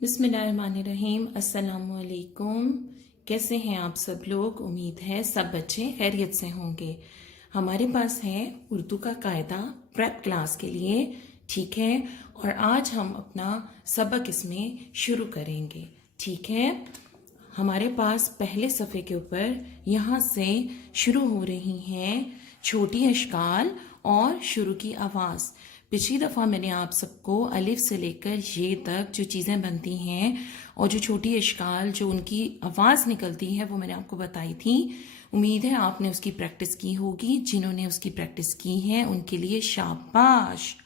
बिस्मिल्लाहिर्रहमानिर्रहीम। अस्सलामुअलैकुम। कैसे हैं आप सब लोग? उम्मीद है सब बच्चे खैरियत से होंगे। हमारे पास है उर्दू का कायदा प्रेप क्लास के लिए, ठीक है। और आज हम अपना सबक इसमें शुरू करेंगे, ठीक है। हमारे पास पहले सफ़े के ऊपर यहाँ से शुरू हो रही हैं छोटी अशकाल और शुरू की आवाज़। पिछली दफ़ा मैंने आप सबको अलिफ से लेकर ये तक जो चीज़ें बनती हैं और जो छोटी अशकाल जो उनकी आवाज़ निकलती है वो मैंने आपको बताई थी। उम्मीद है आपने उसकी प्रैक्टिस की होगी। जिन्होंने उसकी प्रैक्टिस की है उनके लिए शाबाश,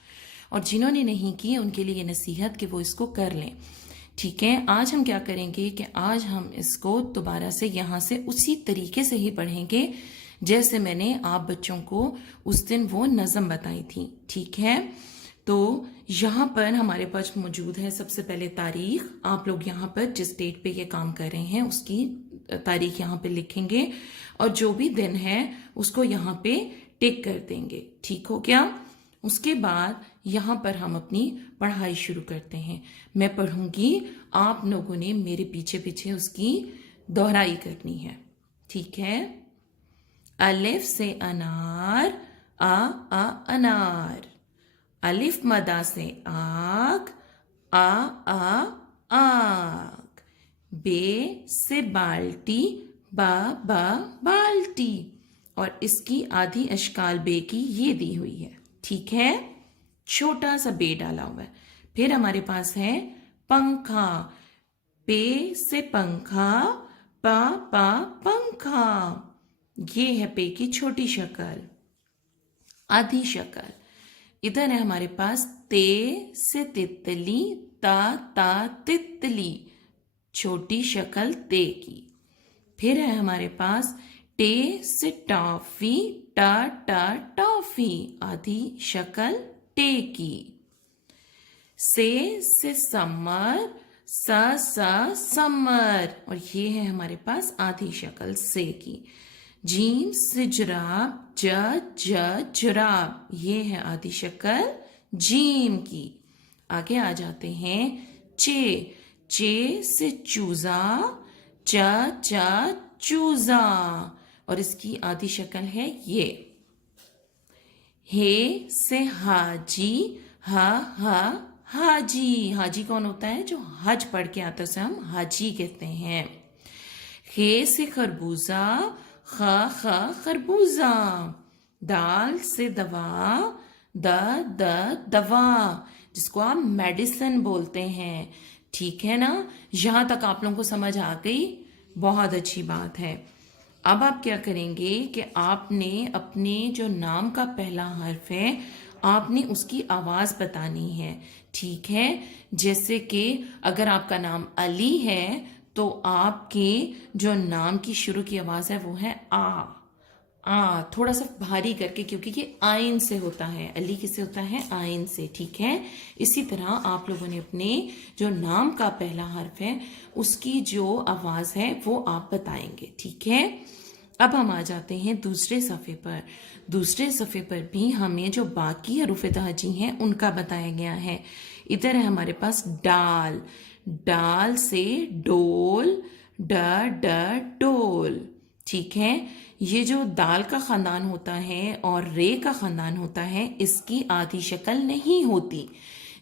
और जिन्होंने नहीं की उनके लिए नसीहत कि वो इसको कर लें, ठीक है। आज हम क्या करेंगे कि आज हम इसको दोबारा से यहाँ से उसी तरीके से ही पढ़ेंगे जैसे मैंने आप बच्चों को उस दिन वो नज़म बताई थी, ठीक है। तो यहाँ पर हमारे पास मौजूद है सबसे पहले तारीख। आप लोग यहाँ पर जिस डेट पे ये काम कर रहे हैं उसकी तारीख यहाँ पे लिखेंगे और जो भी दिन है उसको यहाँ पे टिक कर देंगे, ठीक हो गया। उसके बाद यहाँ पर हम अपनी पढ़ाई शुरू करते हैं। मैं पढ़ूंगी, आप लोगों ने मेरे पीछे पीछे उसकी दोहराई करनी है, ठीक है। अलिफ से अनार, आ अनार। अलिफ मदा से आग, आ आग। बे से बाल्टी, बा बाल्टी। और इसकी आधी अशकाल बे की ये दी हुई है, ठीक है। छोटा सा बे डाला हुआ है। फिर हमारे पास है पंखा। पे से पंखा, पा पंखा। ये है पे की छोटी शक्ल। आधी शक्ल इधर है हमारे पास ते से तितली, ता तितली। छोटी शक्ल ते की। फिर है हमारे पास टे से टॉफी, टा टॉफी। आधी शक्ल टे की। से समर, सा समर। और ये है हमारे पास आधी शक्ल से की। जीम से जुराब, जुराब। ये है आधी शक्ल जीम की। आगे आ जाते हैं चे से चूजा, चूजा। और इसकी आधी शक्ल है ये। हे से हाजी, हाजी। हाजी कौन होता है? जो हज पढ़ के आता है उसे हम हाजी कहते हैं। खे से खरबूजा, खरबूजा। दाल से दवा, दवा, जिसको आप मेडिसिन बोलते हैं, ठीक है ना। यहां तक आप लोगों को समझ आ गई? बहुत अच्छी बात है। अब आप क्या करेंगे कि आपने अपने जो नाम का पहला हर्फ है आपने उसकी आवाज बतानी है, ठीक है। जैसे कि अगर आपका नाम अली है तो आपके जो नाम की शुरू की आवाज है वो है आ, थोड़ा सा भारी करके, क्योंकि ये आइन से होता है। अली किससे होता है? आइन से, ठीक है। इसी तरह आप लोगों ने अपने जो नाम का पहला हर्फ है उसकी जो आवाज है वो आप बताएंगे, ठीक है। अब हम आ जाते हैं दूसरे सफ़े पर। दूसरे सफ़े पर भी हमें जो बाकी हरूफ तहजी हैं उनका बताया गया है। इधर है हमारे पास डाल। डाल से डोल, डोल, ठीक है। ये जो दाल का खानदान होता है और रे का खानदान होता है इसकी आधी शक्ल नहीं होती।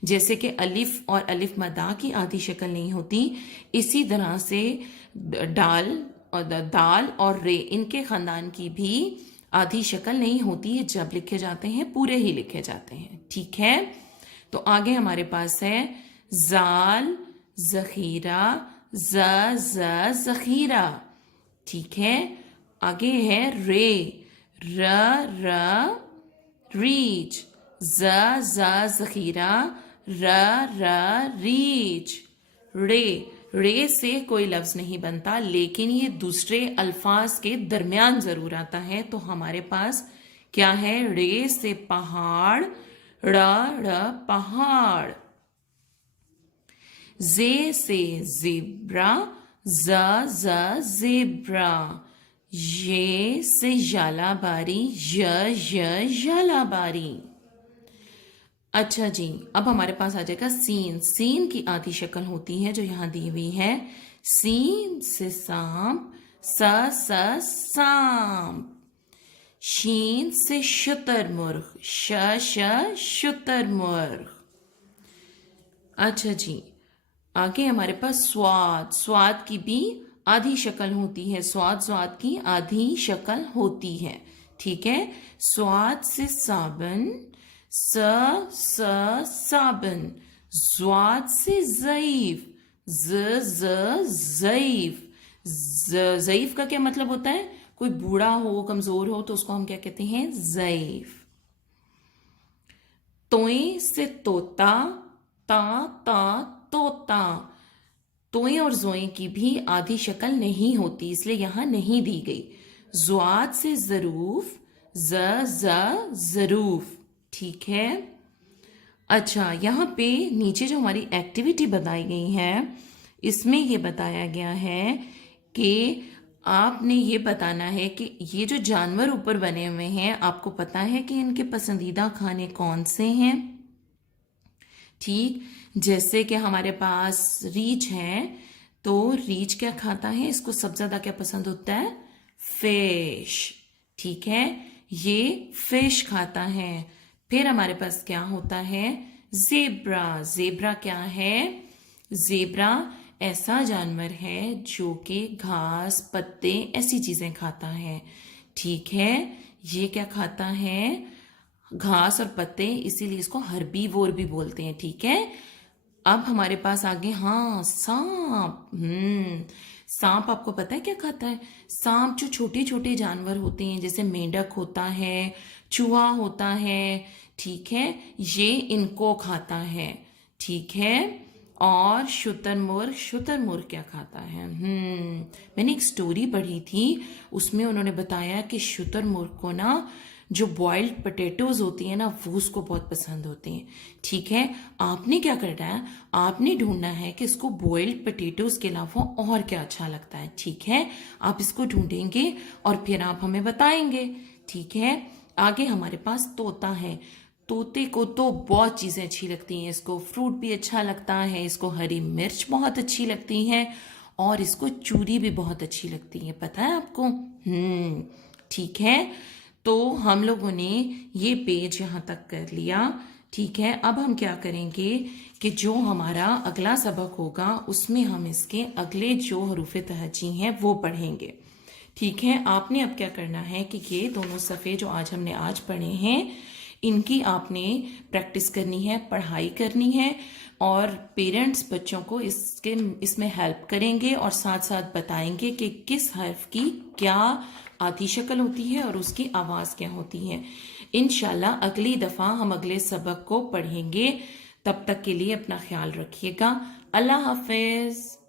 जैसे कि अलिफ और अलिफ मदा की आधी शक्ल नहीं होती, इसी तरह से दाल और रे इनके खानदान की भी आधी शक्ल नहीं होती है। जब लिखे जाते हैं पूरे ही लिखे जाते हैं, ठीक है। तो आगे हमारे पास है जाल, जखीरा, जखीरा, ठीक है। आगे है रे, रीच, जखीरा, रीच। रे से कोई लफ्ज नहीं बनता, लेकिन ये दूसरे अल्फाज के दरमियान जरूर आता है। तो हमारे पास क्या है? रे से पहाड़, पहाड़। जे से ज़ेब्रा, ज़ेब्रा। ये से जालाबारी, जालाबारी। अच्छा जी, अब हमारे पास आ जाएगा सीन। सीन की आधी शक्ल होती है जो यहाँ दी हुई है, सीन से सांप, स सांप। शीन से शुतुरमुर्ग, शुतुरमुर्ग। अच्छा जी, आगे हमारे पास स्वाद। स्वाद की भी आधी शक्ल होती है, स्वाद की आधी शक्ल होती है। ठीक है, स्वाद से साबन, साबन। ज्वाद से ज़ईफ, ज़ईफ। ज़ईफ का क्या मतलब होता है? कोई बूढ़ा हो, कमजोर हो तो उसको हम क्या कहते हैं? ज़ईफ। तोए से तोता, ता तोता। तोए और जोए की भी आधी शक्ल नहीं होती, इसलिए यहां नहीं दी गई। जुआद से जरूफ, जरूफ। ठीक है। अच्छा, यहाँ पे नीचे जो हमारी एक्टिविटी बताई गई है, इसमें ये बताया गया है कि आपने ये बताना है कि ये जो जानवर ऊपर बने हुए हैं, आपको पता है कि इनके पसंदीदा खाने कौन से हैं? ठीक, जैसे कि हमारे पास रीछ है, तो रीछ क्या खाता है? इसको सबसे ज्यादा क्या पसंद होता है? फिश। ठीक है, ये फिश खाता है। फिर हमारे पास क्या होता है? जेब्रा। जेब्रा क्या है? जेब्रा ऐसा जानवर है जो कि घास, पत्ते, ऐसी चीजें खाता है। ठीक है, ये क्या खाता है? घास और पत्ते, इसीलिए इसको हर्बीवोर भी बोलते हैं। ठीक है, अब हमारे पास आगे, हाँ, सांप। सांप आपको पता है क्या खाता है? सांप जो छोटे छोटे जानवर होते हैं, जैसे मेंढक होता है, चूहा होता है, ठीक है, ये इनको खाता है। ठीक है, और शुतुरमुर्ग, शुतुरमुर्ग क्या खाता है? मैंने एक स्टोरी पढ़ी थी, उसमें उन्होंने बताया कि शुतुरमुर्ग को ना जो बॉइल्ड पोटैटोज होती है ना, वो उसको बहुत पसंद होते हैं। ठीक है, आपने क्या करना है? आपने ढूंढना है कि इसको बॉइल्ड पोटैटोज के अलावा और क्या अच्छा लगता है। ठीक है, आप इसको ढूंढेंगे और फिर आप हमें बताएंगे। ठीक है, आगे हमारे पास तोता है। तोते को तो बहुत चीजें अच्छी लगती हैं, इसको फ्रूट भी अच्छा लगता है, इसको हरी मिर्च बहुत अच्छी लगती है, और इसको चूरी भी बहुत अच्छी लगती है। पता है आपको? ठीक है, तो हम लोगों ने ये पेज यहाँ तक कर लिया। ठीक है, अब हम क्या करेंगे कि जो हमारा अगला सबक होगा उसमें हम इसके अगले जो हरूफे तहजी हैं वो पढ़ेंगे। ठीक है, आपने अब क्या करना है कि ये दोनों सफ़े जो हमने आज पढ़े हैं, इनकी आपने प्रैक्टिस करनी है, पढ़ाई करनी है, और पेरेंट्स बच्चों को इसमें हेल्प करेंगे और साथ साथ बताएंगे कि किस हर्फ की क्या आधी शक्ल होती है और उसकी आवाज़ क्या होती है। इंशाल्लाह अगली दफ़ा हम अगले सबक को पढ़ेंगे। तब तक के लिए अपना ख्याल रखिएगा। अल्लाह हाफिज़।